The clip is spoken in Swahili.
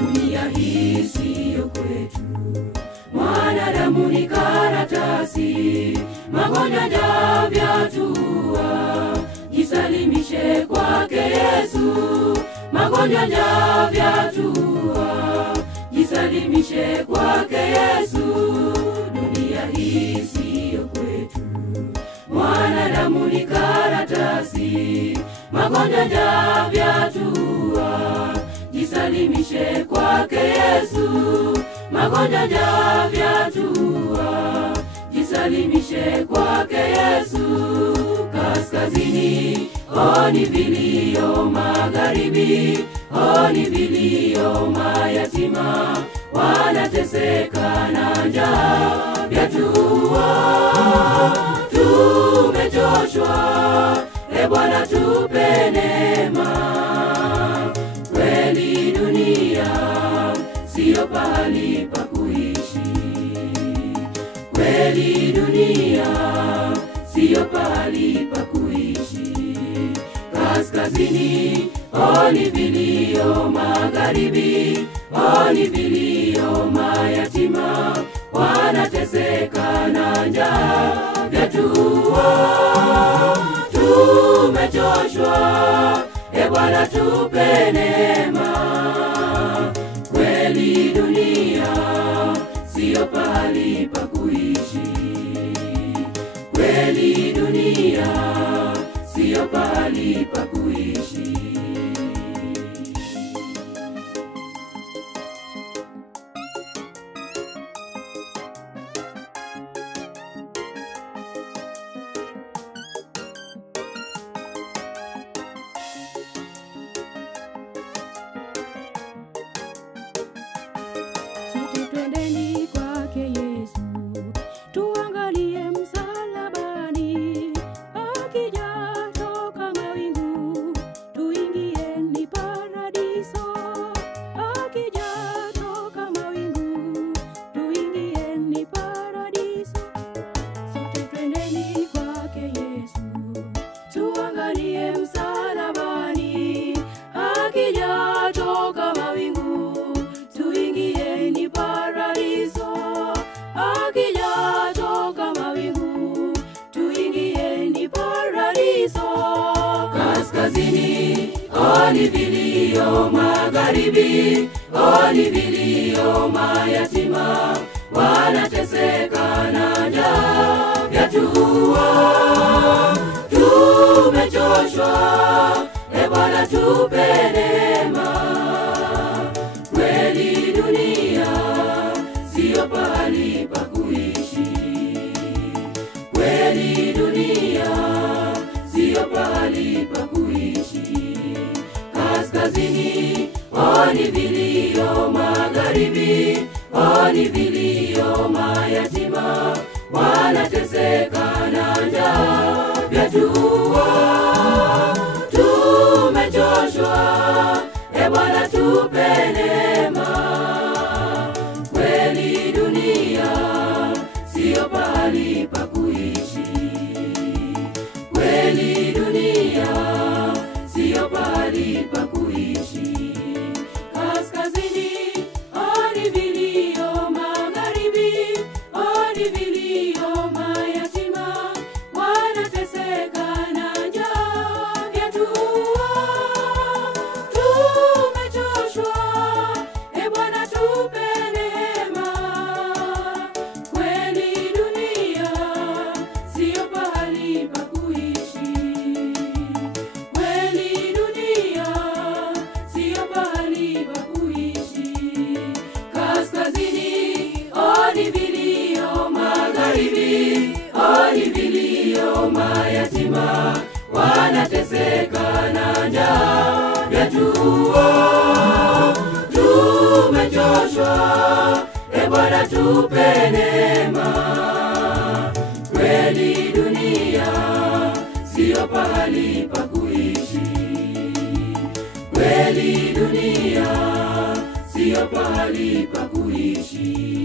dunia hii siyo kwetu. Mwanadamu ni karatasi, magonjwa vyatua, jisalimishe kwake Yesu. Magonjwa vyatua, jisalimishe kwake Yesu. Dunia hii siyo kwetu. Mwanadamu ni karatasi, magonjwa vyatua, jisalimishe kwake Yesu. Magonjwa vyatua, jisalimishe kwake Yesu. Kaskazini, oni vilio, magharibi, oni vilio, mayatima wanateseka na njaa, vyatua. Tumechoshwa, e Bwana tupe neema. Kweli dunia siyo pahali pa kuishi. Kweli dunia siyo pahali pa kuishi. Kaskazini, oni vilio, magharibi, oni vilio, mayatima wanateseka na njaa, vyatua. Tumechoshwa, e Bwana tupe neema. Kweli dunia siyo pahali pa kuishi. Kweli dunia siyo pahali pa kuishi. Twendeni kwake Yesu, tuangalie msalabani, akija toka mawingu, tuingieni paradiso. Akija toka mawingu, tuingieni paradiso. Sote twendeni kwake Yesu, tuangalie msalabani, akija toka mawingu, tuingieni paradiso. Akija toka mawingu, tuingieni paradiso. Kaskazini, oni vilio, magharibi, oni vilio, mayatima wanateseka na njaa, vyatua. Tumechoshwa, e Bwana tupe neema. Kweli dunia siyo pahali pa kuishi. Kweli dunia siyo pahali pa kuishi. Kaskazini, oni vilio, magharibi, oni vilio, mayatima wanateseka na njaa, vyatua. Tumechoshwa, e Bwana tupe neema. Kweli dunia siyo pahali pa kuishi. Kweli dunia siyo pahali pa kuishi. Kaskazini, oni vilio, magharibi, oni vilio, mayatima wanateseka na njaa, vyatua. Tumechoshwa, e Bwana tupe neema. Kweli dunia siyo pahali pa kuishi. Kweli dunia siyo pahali pa kuishi. Kaskazini, oni vilio, magharibi, oni vilio, mayatima wanateseka na njaa, vyatua. Tumechoshwa, e Bwana tupe neema. Kweli dunia siyo pahali pa kuishi. Kweli dunia siyo pahali pa kuishi.